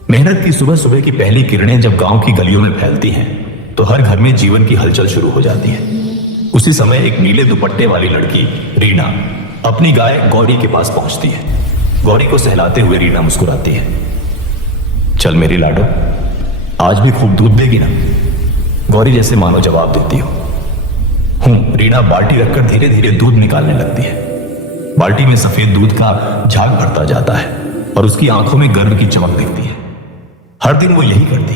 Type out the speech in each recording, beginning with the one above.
मेहनत की सुबह सुबह की पहली किरणें जब गांव की गलियों में फैलती हैं तो हर घर में जीवन की हलचल शुरू हो जाती है। उसी समय एक नीले दुपट्टे वाली लड़की रीना अपनी गाय गौरी के पास पहुंचती है। गौरी को सहलाते हुए रीना मुस्कुराती है। चल मेरी लाडो, आज भी खूब दूध देगी ना? गौरी जैसे मानो जवाब देती हो। रीना बाल्टी रखकर धीरे धीरे दूध निकालने लगती है। बाल्टी में सफेद दूध का झाग भरता जाता है और उसकी आंखों में गर्व की चमक दिखती है। हर दिन वो यही करती,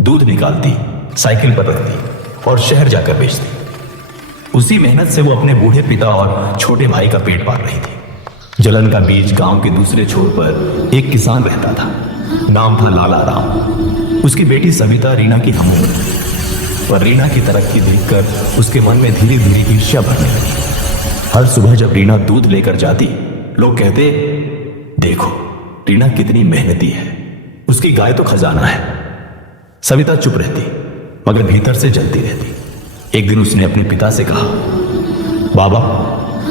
दूध निकालती, साइकिल पर रखती और शहर जाकर बेचती। उसी मेहनत से वो अपने बूढ़े पिता और छोटे भाई का पेट पाल रही थी। जलन का बीज गांव के दूसरे छोर पर एक किसान रहता था। नाम था लाला राम। उसकी बेटी सविता रीना की हम उम्र थी, पर रीना की तरक्की देखकर उसके मन में धीरे धीरे ईर्ष्या भरने लगी। हर सुबह जब रीना दूध लेकर जाती, लोग कहते, देखो रीना कितनी मेहनती है, उसकी गाय तो खजाना है। सविता चुप रहती मगर भीतर से जलती रहती। एक दिन उसने अपने पिता से कहा, बाबा,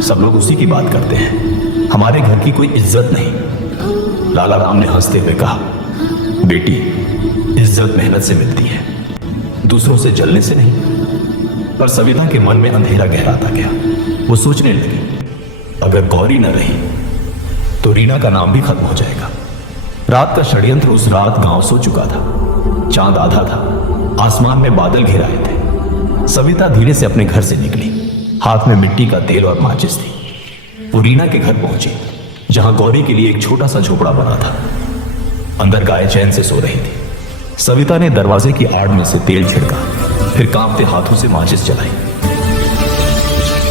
सब लोग उसी की बात करते हैं, हमारे घर की कोई इज्जत नहीं। लाला राम ने हंसते हुए कहा, बेटी, इज्जत मेहनत से मिलती है, दूसरों से जलने से नहीं। पर सविता के मन में अंधेरा गहराता गया। वो सोचने लगी, अगर गौरी न रही तो रीना का नाम भी खत्म हो जाएगा। रात का षड्यंत्र उस रात गांव सो चुका था। चांद आधा था, आसमान में बादल घिराए थे। सविता धीरे से अपने घर से निकली। हाथ में मिट्टी का तेल और माचिस थी। वो रीना के घर पहुंची, जहां गौरी के लिए एक छोटा सा झोपड़ा बना था। अंदर गाय चैन से सो रही थी। सविता ने दरवाजे की आड़ में से तेल छिड़का, फिर कांपते हाथों से माचिस जलाई।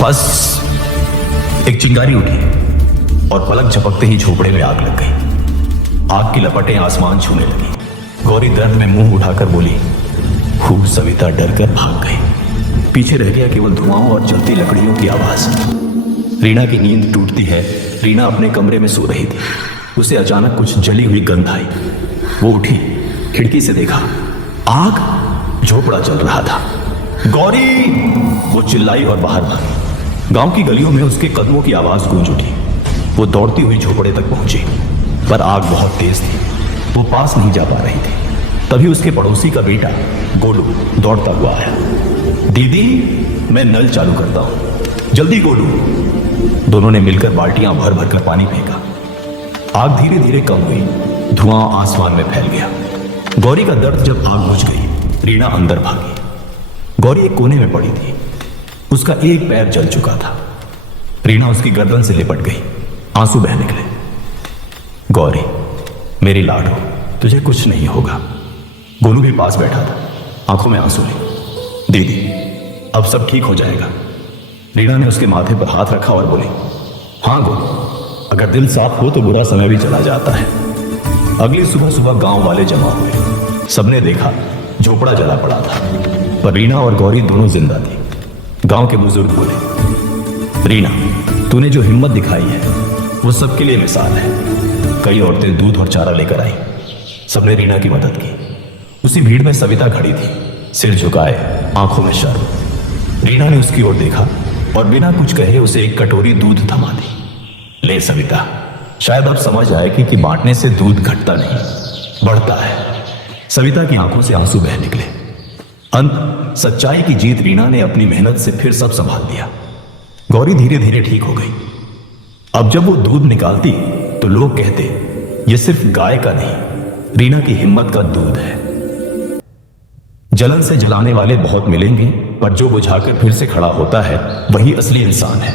बस एक चिंगारी उठी और पलक झपकते ही झोपड़े में आग लग गई। आग की लपटें आसमान छूने लगी। गौरी दर्द में मुंह उठाकर बोली। खूब सविता डर कर भाग गई। पीछे रह गया केवल धुआं और जलती लकड़ियों की आवाज। रीना की नींद टूटती है। रीना अपने कमरे में सो रही थी। उसे अचानक कुछ जली हुई गंध आई। वो उठी, खिड़की से देखा, आग, झोपड़ा जल रहा था। गौरी! वो चिल्लाई और बाहर भागी। गांव की गलियों में उसके कदमों की आवाज गूंज उठी। वो दौड़ती हुई झोपड़े तक पहुंची, पर आग बहुत तेज थी। वो पास नहीं जा पा रही थी। तभी उसके पड़ोसी का बेटा गोलू दौड़ता हुआ आया। दीदी, मैं नल चालू करता हूं, जल्दी गोलू। दोनों ने मिलकर बाल्टियां भर भर कर पानी फेंका। आग धीरे धीरे कम हुई। धुआं आसमान में फैल गया। गौरी का दर्द जब आग बुझ गई, रीना अंदर भागी। गौरी एक कोने में पड़ी थी। उसका एक पैर जल चुका था। रीना उसकी गर्दन से लिपट गई। आंसू बह निकले। गौरी, मेरी लाडो, तुझे कुछ नहीं होगा। गोलू भी पास बैठा था, आंखों में आंसू ले। दीदी, अब सब ठीक हो जाएगा। रीना ने उसके माथे पर हाथ रखा और बोली, हाँ गोलू, अगर दिल साफ हो तो बुरा समय भी चला जाता है। अगली सुबह सुबह गांव वाले जमा हुए। सबने देखा झोपड़ा जला पड़ा था, पर रीना और गौरी दोनों जिंदा थी। गांव के बुजुर्ग बोले, रीना, तूने जो हिम्मत दिखाई है वो सबके लिए मिसाल है। कई औरतें दूध और चारा लेकर आई। सबने रीना की मदद की। उसी भीड़ में सविता खड़ी थी, सिर झुकाए, आंखों में शर्म। रीना ने उसकी ओर देखा और बिना कुछ कहे उसे एक कटोरी दूध थमा दी। ले सविता, शायद अब समझ आएगी कि बांटने से दूध घटता नहीं, बढ़ता है। सविता की आंखों से आंसू बह निकले। अंत सच्चाई की जीत। रीना ने अपनी मेहनत से फिर सब संभाल लिया। गौरी धीरे धीरे ठीक हो गई। अब जब वो दूध निकालती तो लोग कहते, ये सिर्फ गाय का नहीं, रीना की हिम्मत का दूध है। जलन से जलाने वाले बहुत मिलेंगे, पर जो बुझाकर फिर से खड़ा होता है वही असली इंसान है।